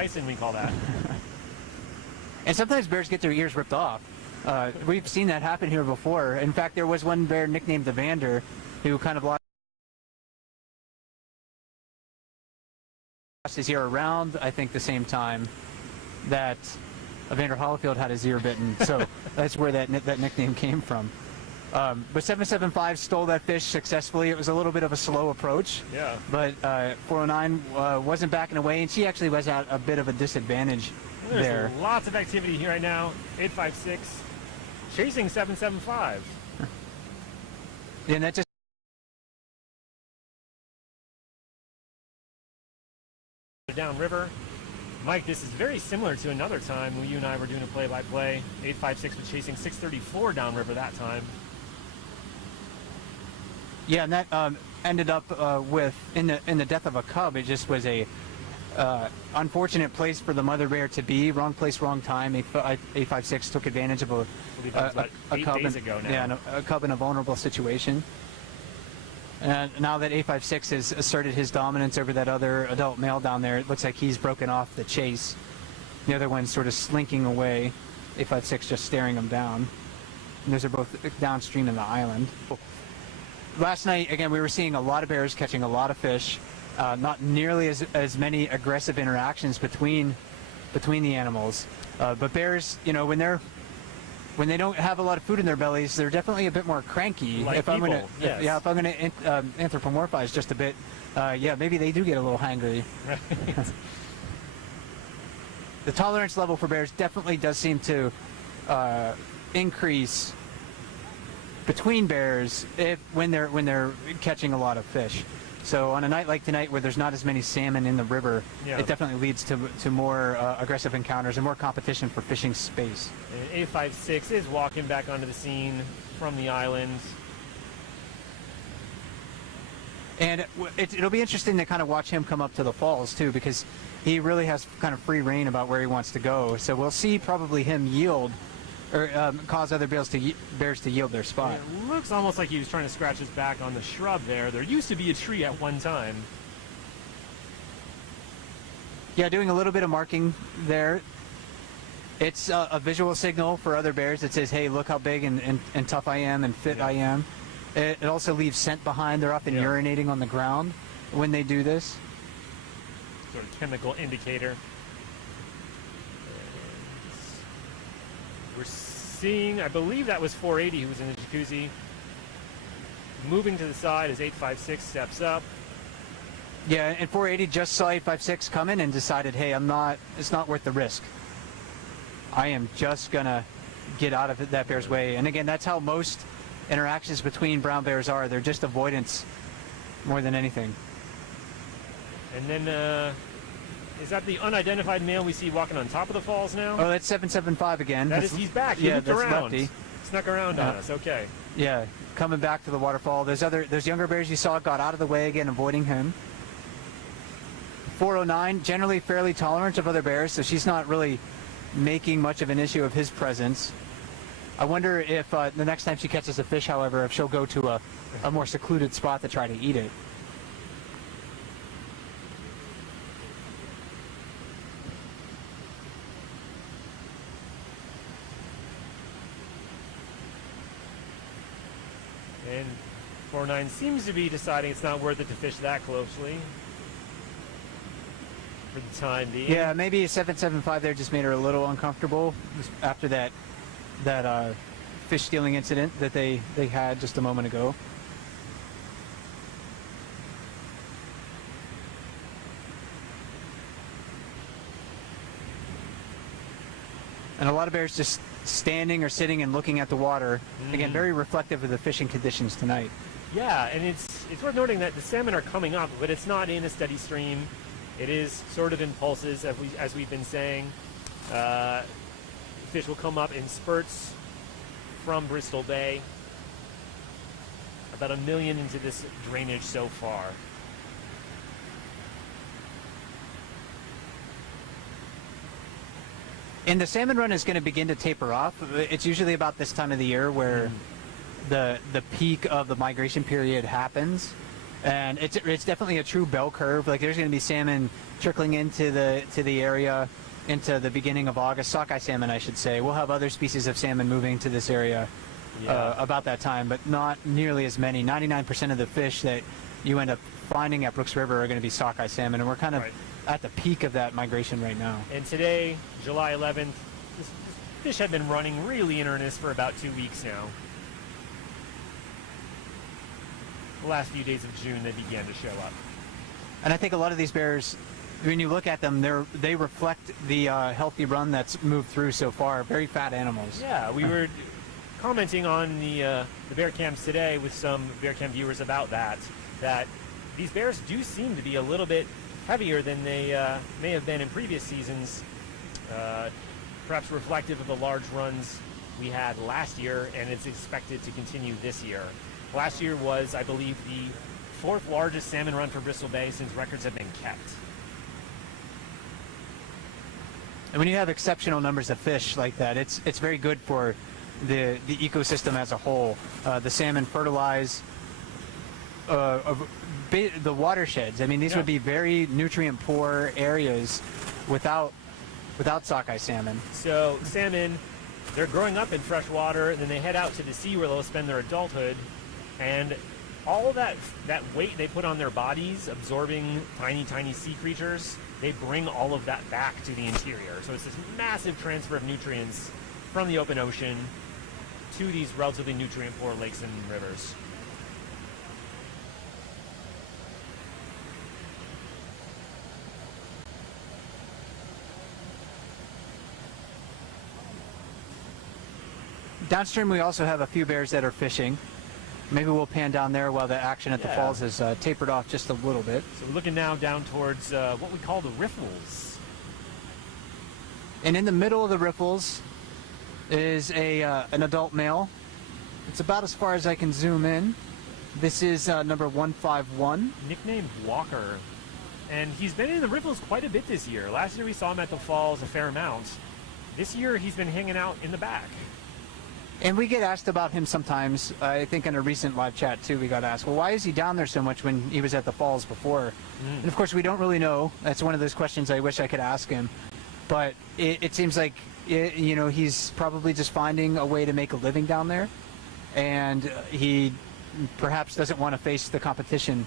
Tyson, we call that. And sometimes bears get their ears ripped off. We've seen that happen here before. In fact, there was one bear nicknamed the Vander who kind of lost his ear around, I think, the same time that Evander Holyfield had his ear bitten. So that's where that nickname came from. But 775 stole that fish successfully. It was a little bit of a slow approach. Yeah. But 409 wasn't backing away, and she actually was at a bit of a disadvantage There's there. lots of activity here right now. 856 chasing 775. And that just downriver. Mike, this is very similar to another time when you and I were doing a play-by-play. 856 was chasing 634 downriver that time. yeah, and that ended up with in the death of a cub. It just was a unfortunate place for the mother bear to be. Wrong place, wrong time. 856 took advantage of I believe that was about 8 cub days ago now. Yeah, a cub in a vulnerable situation. And now that 856 has asserted his dominance over that other adult male down there, it looks like he's broken off the chase. The other one's sort of slinking away. 856 just staring him down. And those are both downstream in the island. Last night, again, we were seeing a lot of bears catching a lot of fish. Not nearly as many aggressive interactions between the animals. But bears, you know, when they don't have a lot of food in their bellies, they're definitely a bit more cranky. Like if I'm people, gonna, yes. if I'm gonna anthropomorphize just a bit, yeah, maybe they do get a little hangry. Right. The tolerance level for bears definitely does seem to increase between bears when they're catching a lot of fish. So on a night like tonight, where there's not as many salmon in the river, Yeah. it definitely leads to more aggressive encounters and more competition for fishing space. And 856 is walking back onto the scene from the island. And it'll be interesting to kind of watch him come up to the falls too, because he really has kind of free reign about where he wants to go. So we'll see probably him yield or cause other bears to yield their spot. It looks almost like he was trying to scratch his back on the shrub there. There used to be a tree at one time. Yeah, doing a little bit of marking there. It's a visual signal for other bears that says, hey, look how big and tough I am and fit I am. It also leaves scent behind. They're often urinating on the ground when they do this. Sort of chemical indicator. We're seeing, I believe that was 480 who was in the jacuzzi. Moving to the side as 856 steps up. Yeah, and 480 just saw 856 coming and decided, hey, it's not worth the risk. I am just gonna get out of that bear's way. And again, that's how most interactions between brown bears are. They're just avoidance more than anything. And then, is that the unidentified male we see walking on top of the falls now? Oh, that's 775 again. That is, he's back. He looped that's around. Lefty. Snuck around on us. Okay. Yeah, coming back to the waterfall. Those younger bears you saw got out of the way again, avoiding him. 409, generally fairly tolerant of other bears, so she's not really making much of an issue of his presence. I wonder if the next time she catches a fish, however, if she'll go to a more secluded spot to try to eat it. And 409 seems to be deciding it's not worth it to fish that closely for the time being. Yeah, maybe 775 there just made her a little uncomfortable after that fish stealing incident that they had just a moment ago. And a lot of bears just standing or sitting and looking at the water. Again, very reflective of the fishing conditions tonight. Yeah, and it's worth noting that the salmon are coming up, but it's not in a steady stream. It is sort of in pulses, as we've been saying. Fish will come up in spurts from Bristol Bay. About 1 million into this drainage so far. And the salmon run is going to begin to taper off. It's usually about this time of the year where the peak of the migration period happens. And it's definitely a true bell curve. Like there's going to be salmon trickling into the area into the beginning of August. Sockeye salmon, I should say. We'll have other species of salmon moving to this area about that time, but not nearly as many. 99% of the fish that you end up finding at Brooks River are going to be sockeye salmon, and we're kind of at the peak of that migration right now. And today, July 11th, this fish had been running really in earnest for about 2 weeks now. The last few days of June, they began to show up. And I think a lot of these bears, when you look at them, they reflect the healthy run that's moved through so far. Very fat animals. Yeah, we were commenting on the bear cams today with some bear cam viewers about that these bears do seem to be a little bit heavier than they may have been in previous seasons, perhaps reflective of the large runs we had last year, and it's expected to continue this year. Last year was, I believe, the 4th largest salmon run for Bristol Bay since records have been kept. And when you have exceptional numbers of fish like that, it's very good for the ecosystem as a whole. The salmon fertilize the watersheds. I mean, these would be very nutrient poor areas without sockeye salmon. So salmon, they're growing up in fresh water, and then they head out to the sea where they'll spend their adulthood. And all that weight they put on their bodies, absorbing tiny sea creatures, they bring all of that back to the interior. So it's this massive transfer of nutrients from the open ocean to these relatively nutrient-poor lakes and rivers. Downstream, we also have a few bears that are fishing. Maybe we'll pan down there while the action at the falls has tapered off just a little bit. So we're looking now down towards what we call the riffles. And in the middle of the riffles is an adult male. It's about as far as I can zoom in. This is number 151. Nicknamed Walker. And he's been in the riffles quite a bit this year. Last year we saw him at the falls a fair amount. This year he's been hanging out in the back. And we get asked about him sometimes. I think in a recent live chat too, we got asked, well, why is he down there so much when he was at the falls before? And of course, we don't really know. That's one of those questions I wish I could ask him. But it seems like, he's probably just finding a way to make a living down there. And he perhaps doesn't want to face the competition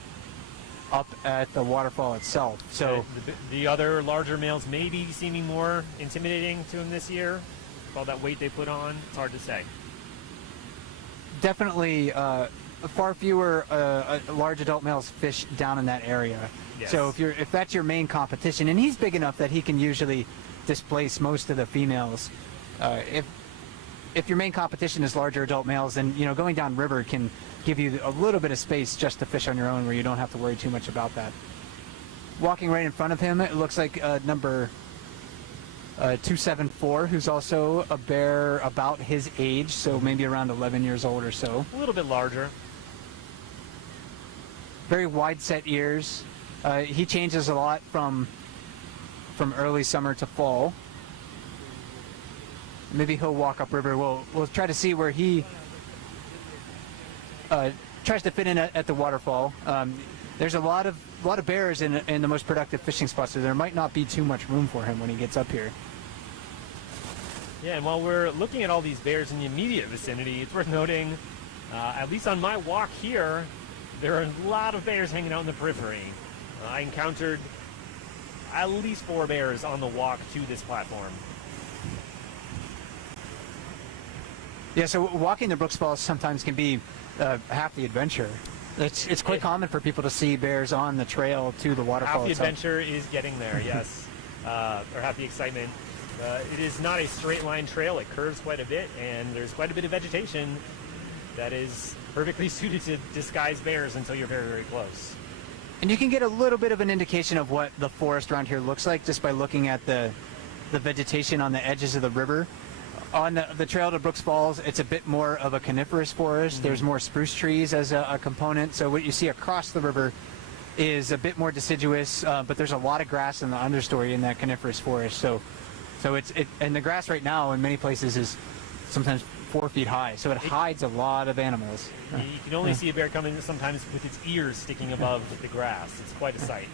up at the waterfall itself. So the other larger males may be seeming more intimidating to him this year. With all that weight they put on, it's hard to say. Definitely far fewer large adult males fish down in that area. Yes. So if that's your main competition, and he's big enough that he can usually displace most of the females. If your main competition is larger adult males, then going down river can give you a little bit of space just to fish on your own, where you don't have to worry too much about that. Walking right in front of him, it looks like number 274, who's also a bear about his age, so maybe around 11 years old or so. A little bit larger. Very wide set ears. He changes a lot from early summer to fall. Maybe he'll walk upriver. We'll try to see where he tries to fit in at the waterfall. There's a lot of bears in the most productive fishing spots, so there might not be too much room for him when he gets up here. Yeah, and while we're looking at all these bears in the immediate vicinity, it's worth noting, at least on my walk here, there are a lot of bears hanging out in the periphery. I encountered at least 4 bears on the walk to this platform. Yeah, so walking the Brooks Falls sometimes can be half the adventure. It's quite common for people to see bears on the trail to the waterfall Half the itself. adventure is getting there, yes, or half the excitement. It is not a straight line trail. It curves quite a bit, and there's quite a bit of vegetation that is perfectly suited to disguise bears until you're very, very close. And you can get a little bit of an indication of what the forest around here looks like just by looking at the vegetation on the edges of the river. On the trail to Brooks Falls, it's a bit more of a coniferous forest. There's more spruce trees as a component. So what you see across the river is a bit more deciduous, but there's a lot of grass in the understory in that coniferous forest. So and the grass right now in many places is sometimes 4 feet high, so it hides a lot of animals. You can only see a bear coming sometimes with its ears sticking above the grass. It's quite a sight.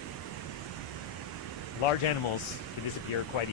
Large animals can disappear quite easily.